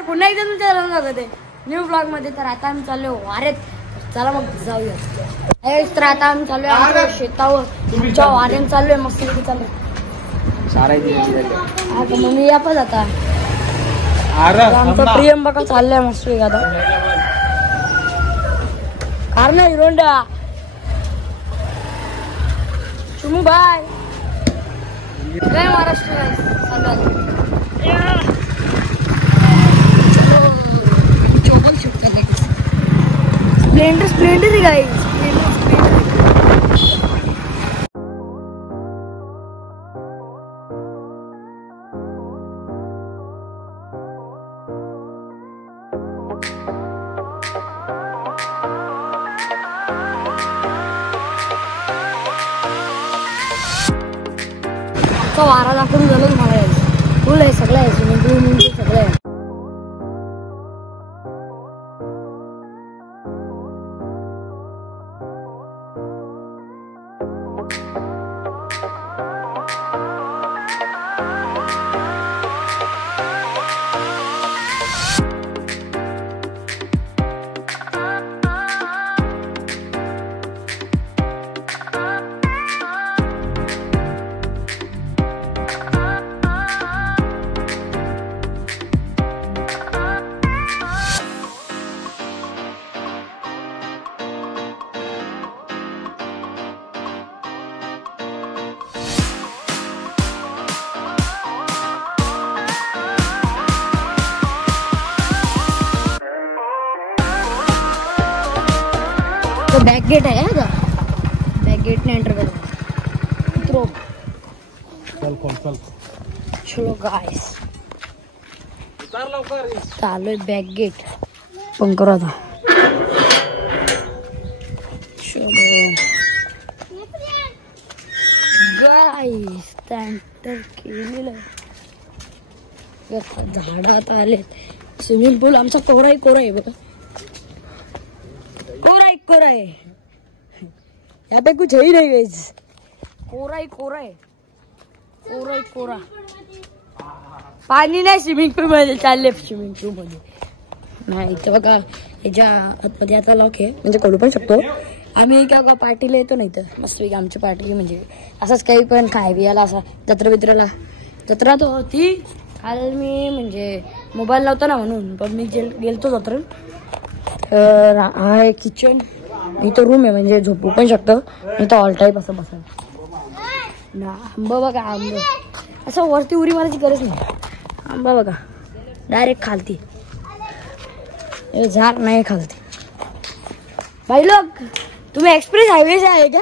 तर पुन्हा एकदा तुमच्या सांगते न्यू ब्लॉग मध्ये. तर आता आम्ही चाललो वारेत. चला मग जाऊया. तर आता आम्ही चाललोय आमच्या शेतावर. तुमच्या वाऱ्यान चाललोय मस्त चाललोय. आता मग मी यापच आता आमचा प्रियंबका चाललाय मस्त आता. कारण हिरोंडा चुमू बाय जय महाराष्ट्र. स्प्लेंडर ही गाइस. वारा दाखवून झालं तुम्हाला यायचं. फुल आहे सगळं आहे. स्विमिंग पूल सगळं आहे. बैक गेट है का? बैक गेट ने एंटर करो. चल चलो गाइस चालू बैक गेट पण करू आता. चलो गाइस एंटर केलेलं. झाडात आले. स्विमिंग पूल आमचा कोरा आहे बघा. कोरा है. यहाँ पे कुछ है ही नहीं गाइस. कोरा. पाणी नाही स्विमिंग पूल मध्ये. चालले स्विमिंग पूल मध्ये नाही. इथं बघा याच्या आतमध्ये आता लॉक आहे म्हणजे करू पण शकतो आम्ही. काय पार्टीला येतो नाही तर मस्त आमची पार्टी म्हणजे असंच काही पण काय बियाला असा जत्रा तो होती काल. मी म्हणजे मोबाईल लावतो ना म्हणून पण मी गेलतो जत्रेत. हा आहे किचन. इथं रूम आहे म्हणजे झोपू पण शकतो. इथं ऑल टाईप असं बसायला. आंबा बघा. आंबा असं वरती उरी मारायची गरज नाही. आंबा बघा डायरेक्ट खालती. झाड नाही खालती. भाई लोग तुम्ही एक्सप्रेस हायवे से आहे का?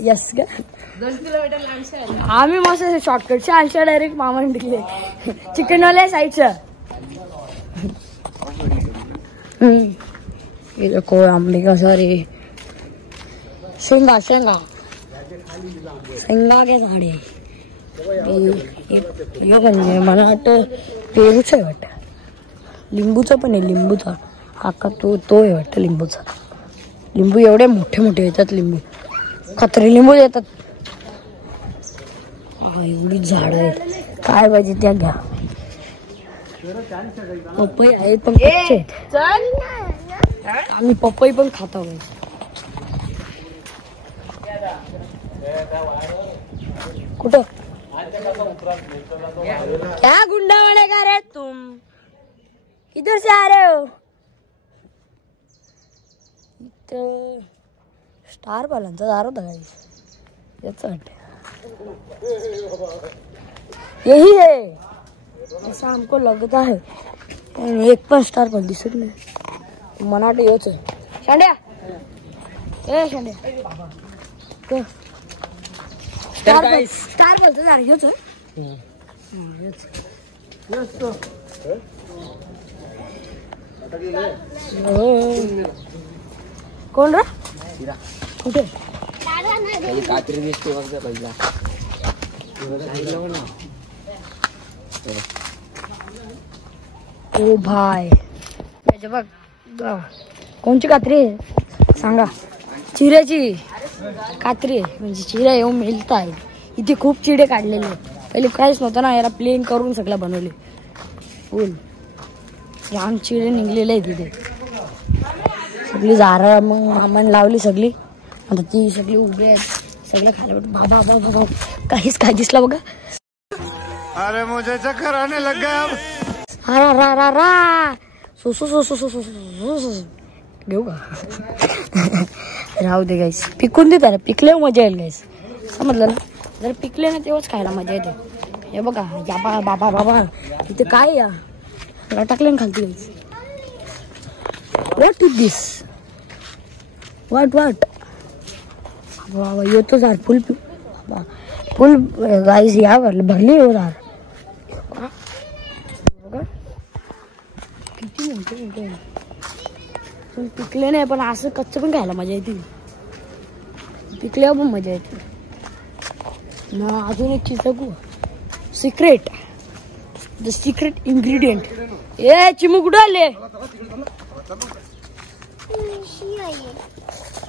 यस का 2 किलोमीटर आम्ही मस्त शॉर्टकटच्या आमच्या डायरेक्ट मामाने दिले चिकनवाल्या साईडचं. ये देखो आंबे का सारे शेंगा के झाडे. हे म्हणजे मला वाटतं पेरूच आहे वाटतं. लिंबूचं पण आहे. लिंबूचा आका तो आहे वाटतं. लिंबू एवढे मोठे येतात. लिंबू खत्री लिंबू येतात. एवढी झाड आहेत. काय पाहिजे त्या घ्या. पपई आहे पण आम्ही पपई पण खाता. कुठं क्या गुंडा बनेगा रे तुम? किधर से आ रहे हो? इथं स्टार बालांचा दार होता काही याच वाटत. यही है ऐसा हमको लगता है. एक पण स्टार पण दिसत नाही. मनाट योच आहे. शांड्या स्टार बोलतो जरा योच कोण रा कुठे कात्री दिसते बघ पहिला. ओ भाई बघ कोणची कात्री आहे सांगा. चिऱ्याची कात्री आहे म्हणजे चिऱ्या येऊन मिळत आहेत. इथे खूप चिडे काढलेले आहेत. पहिले काहीच नव्हतं ना. याला प्लेन करून सगळं बनवले. फुल जाम चिडे निघलेले आहे तिथे. सगळी झाडं मग मामाने लावली सगळी. आता ती सगळी उभी आहेत. सगळं खायला बाबा बाबा बाबा काहीच काय दिसला बघा. अरे मुझे चक्कर आने लग गया अब. रा रा रा रा so so so so so so so घेऊ का. राहू दे गाईस. पिकून दे त्याला. पिकले मजा येईल गाईस. समजलं ना. जर पिकले ना तेव्हाच खायला मजा येते. हे बघा या बाबा बाबा इथे काय या टाकले ना खालती गाईस. व्हॉट इज दिस. वाट बाबा येतो झाड फुल फुल गाईस या भरली हो झाड. बघा किती मोठे पण पिकले नाही. पण असं कच्चं पण खायला मजा येते. पिकल्यावर पण मजा येते. मग अजून एक चीज बघू. Secret the secret ingredient. ए चिमू कुठं आले.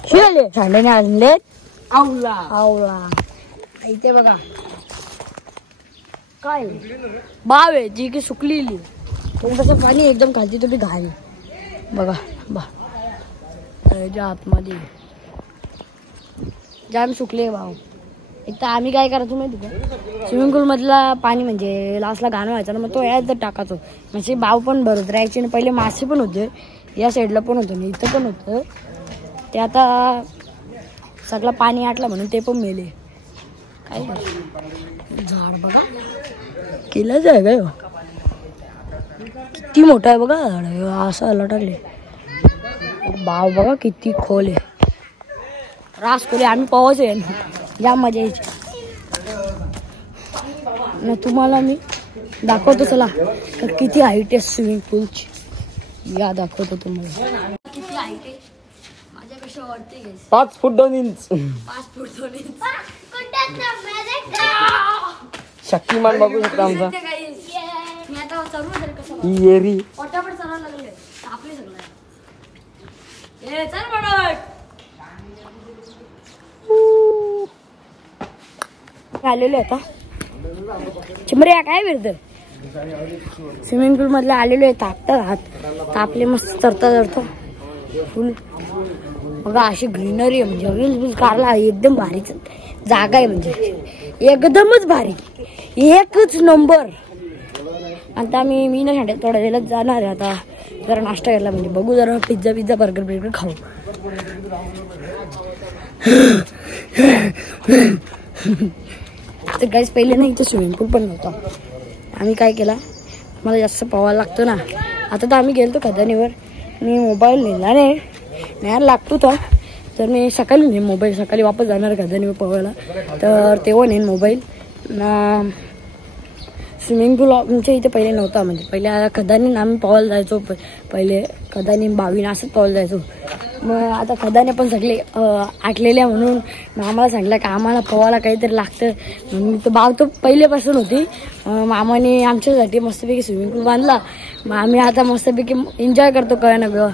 शिळले सांडणे आणले. आवला आवला इथे बघा काय बाव आहे जी की सुकलेली. तसं पाणी एकदम खालती तुम्ही घाल बघा बा ज्या आतमध्ये जाम सुकले भाव. एक तर आम्ही काय करायचो माहिती का. स्विमिंग पूल मधला पाणी म्हणजे लास्टला घाण व्हायचा ना. मग तो यात टाकायचो. म्हणजे बाव पण भरत राहायचे. आणि पहिले मासे पण होते. या साईडला पण होतं ना इथं पण होतं. ते आता सगळं पाणी आटलं म्हणून ते पण मेले. काय झाड बघा केलंच आहे काय. किती मोठा आहे बघा झाड. असं आला टाकले. बाव बघा किती खोल आहे. रास खोले. आम्ही पावच आहे जाम मजा यायची ना. तुम्हाला मी दाखवतो चला किती हाईट आहे स्विमिंग पूलची. या दाखवतो तुम्हाला किती हाईट आहे. माझ्यापेक्षा वाटते 5 फूट 2 इंच. 5 फूट 2 इंच. शक्तिमान बघू शकता आमचा. मी आता सर्व कसं ही एरी पटापट सर्व लागले. आपले सगळं चल म्हणत आलेलो आता. चिमऱ्या काय फिरत स्विमिंग पूल मधले आलेलो आहे. तापतात हात तापले मस्त तरता फुल बघा. अशी ग्रीनरी आहे म्हणजे रील्स काढला एकदम भारीच जागा आहे. म्हणजे एकदमच भारी एकच नंबर. आता मी ना शाळेत थोड्या वेळात जाणार आहे. आता जरा नाश्ता केला म्हणजे बघू जरा पिझ्झा बर्गर खाऊ. तर गाईस पहिले ना इथं स्विमिंग पूल पण नव्हता. आम्ही काय केला मला जास्त पोहायला लागतो ना. आता तर आम्ही गेलो खदानीवर. मी मोबाईल नेला नाही लागतो तर मी सकाळी नेईन मोबाईल. सकाळी वापस जाणार खदानीवर पोहायला. तर तेव्हा नेईन मोबाईल ना. स्विमिंग पूल आमच्या इथे पहिले नव्हता. म्हणजे पहिले खदानी आम्ही पोहायला जायचो. पहिले खदानी बावीन असंच पोहायला जायचो. मग आता खदाने पण सगळे आटलेले म्हणून मामाला सांगितलं की आम्हाला पोहायला काहीतरी लागतं. म्हणून तर बाव तो पहिलेपासून होती. मामाने आमच्यासाठी मस्तपैकी स्विमिंग पूल बांधला. मग आम्ही आता मस्तपैकी एन्जॉय करतो. कळ ना ग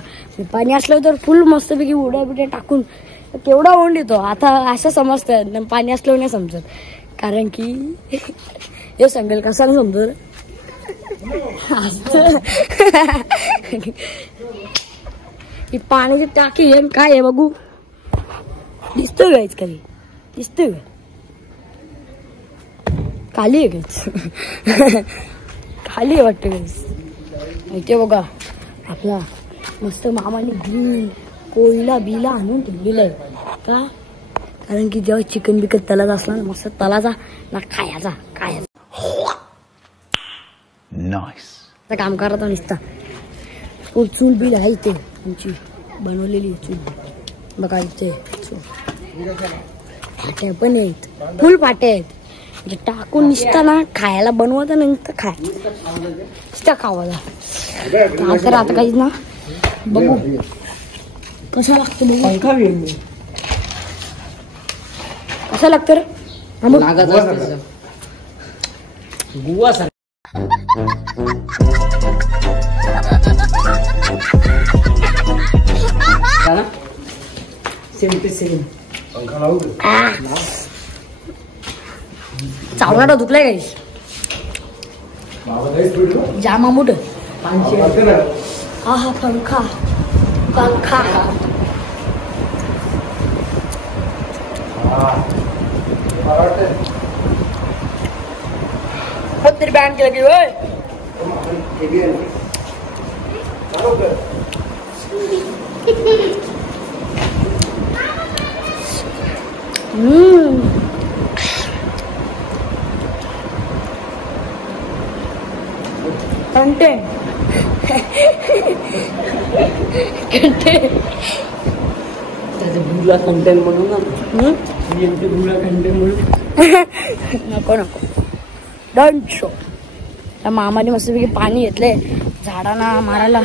पाणी असलं तर फुल मस्तपैकी उड्या बिड्या टाकून केवढा ओंड येतो. आता असं समजतं पाणी असल्यावर नाही समजत. कारण की हे सांगेल कसा नाही समजत. ही पाण्याची टाकी आहे काय आहे बघू. दिसतोय गाईच खाली. दिसतोय खाली आहे गाईच. खाली आहे वाटतं गाईच. माहिती आहे बघा आपला मस्त मामाने ग्रीन कोयला बिला आणून ठेवलेला आहे. का कारण की जेव्हा चिकन बिकन तलाचा असला ना मस्त तलाचा ना खायचा. काम करत नुसता. चूल बिल आहे इथे आमची बनवलेली चूल बघा. इथे फाट्या पण आहेत. फुल फाट्या आहेत. म्हणजे टाकून निसता ना खायला बनवता नंतर खायचं नुसता खावायला. तर आता काहीच ना बघू कसा लागतो. बघू कसा लागतं रे. गुवा सेम चावणार दुखलाय काही जामा मोठ हा पंखा पंखा तरी बॅन केलं की होय कंटेंट त्याचे भूला कंटेंट म्हणून ना भूला कंटेंट म्हणून नको नको डोंट शो. त्या मामाने मस्तपैकी पाणी घेतलंय झाडांना मारायला.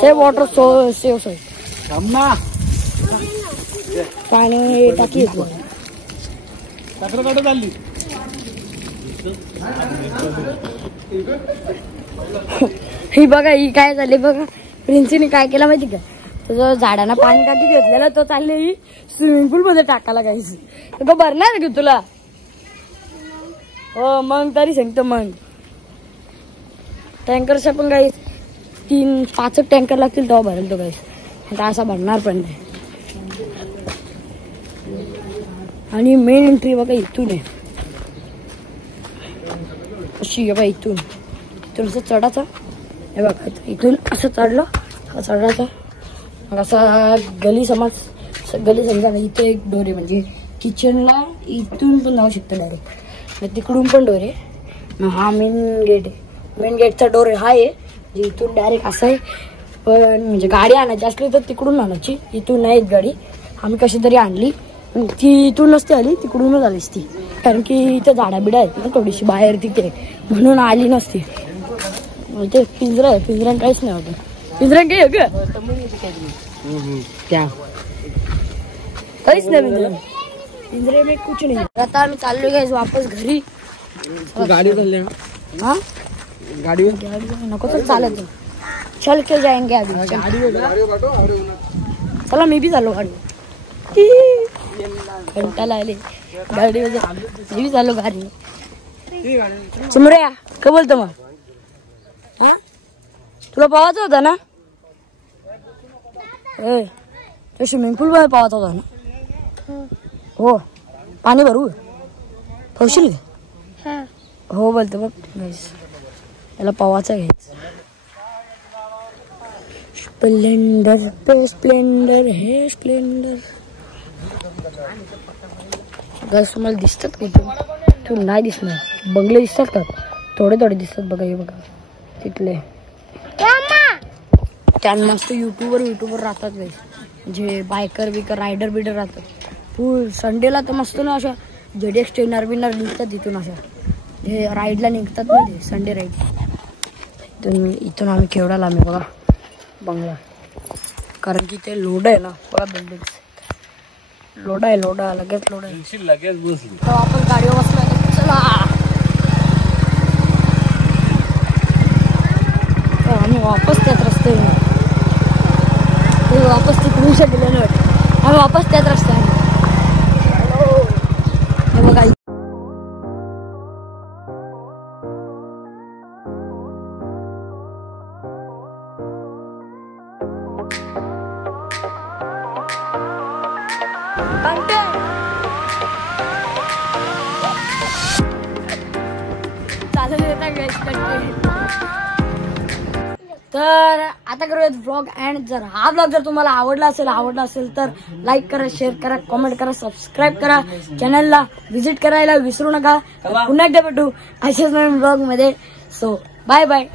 सेव्ह वॉटर सेव्ह पाणी टाकी येतो. ही बघा ही काय झाली बघा. प्रिन्सीने काय केलं माहिती का, तुझं झाडांना पाणी टाकी घेतलेलं तो चालले ही स्विमिंग पूल मध्ये टाकायला काहीच तो भरणार की तुला. हो मग तरी सांगतो मग टँकरच्या पण काही 3-5 टँकर लागतील तेव्हा भरेल तो काही. आता असा भरणार पण नाही. आणि मेन एंट्री बघा इथून आहे अशी बघा. इथून असं चढायचं हे बघा. इथून असं चढलं हा चढायचा. मग असा गली समजा इथे एक डोर आहे म्हणजे किचनला इथून पण जाऊ शकतं डायरेक्ट. तिकडून पण डोर आहे. मग हा मेन गेट आहे. मेन गेटचा डोर हा आहे जे इथून डायरेक्ट असं आहे. पण म्हणजे गाडी आणायची असली तर तिकडून आणायची. इथून नाही गाडी आम्ही कशी तरी आणली. ती इथून नसती आली तिकडूनच आलीच ती. कारण की इथे झाडाबिडा आहेत ना थोडीशी बाहेर तिथे म्हणून आली नसती. ते पिंजरा आहे. पिंजऱ्यात काहीच नाही होतं. पिंजऱ्यात काही आहे क्या काहीच नाही पिंजरे में कुछ नाही. आता आम्ही चाललो गाइस वापस घरी. गाडी चालली हा गाडी नको तर चालत चल के जाएंगे अभी. चला मी भी चाललो गाडी. घंटाला आले गाडी मी भी चाललो गाडी. सुमऱ्या काय बोलतो मग हा तुला पावायचं होता ना तो स्विमिंग पूल मध्ये पावायचा होता ना. हो पाणी भरू पावशील का हो बोलतो बघ गाईस त्याला पावाचा घ्यायचं. स्प्लेंडर पे स्प्लेंडर हे स्प्लेंडर. गाईस तुम्हाला दिसतात का इथून नाही दिसणार. बंगले दिसतात का थोडे थोडे दिसतात बघा. हे बघा तिथले त्यांना मस्त युट्यूबर राहतात गाईस. जे बायकर बिकर रायडर बिडर राहतात. फुल संडेला तर मस्त ना अशा जेडेक्स ट्रेनर बिनर निघतात तिथून. अशा हे राईडला निघतात ना ते संडे राईड. इथून आम्ही केवढा लांब आहे बघा बंगला. कारण की ते लोड आहे ना बघा बिल्डिंग लोड आहे. लगेच लोड आहे. लगेच बसली तर आपण गाडीवर बसलो. चला आम्ही वापस त्याच रस्ते वापस तिकडून गेलेलो आम्ही वापस त्याच रस्त्याने. बघा तर आता करूयात ब्लॉग एंड. जर हा ब्लॉग जर तुम्हाला आवडला असेल तर लाईक करा, शेअर करा, कमेंट करा, सबस्क्राईब करा. चॅनलला व्हिजिट करायला विसरू नका. पुन्हा एकदा भेटू अशाच नवीन ब्लॉग मध्ये. So bye bye.